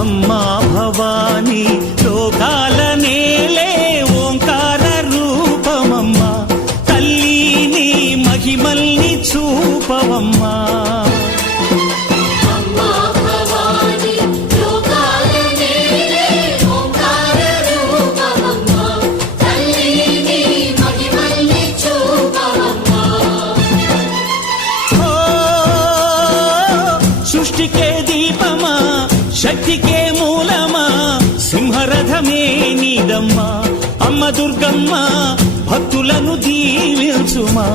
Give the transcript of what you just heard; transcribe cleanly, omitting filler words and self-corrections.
అమ్మా భవానీ లోకాల నేలే ఓంకార రూపమమ్మా, తల్లి నీ మహిమల్ని చూపవమ్మా. సృష్టికే దీపమా, శక్తికే మూలమా, సింహరథమే నీదమ్మా. అమ్మ దుర్గమ్మ భక్తులను దీవించుమా.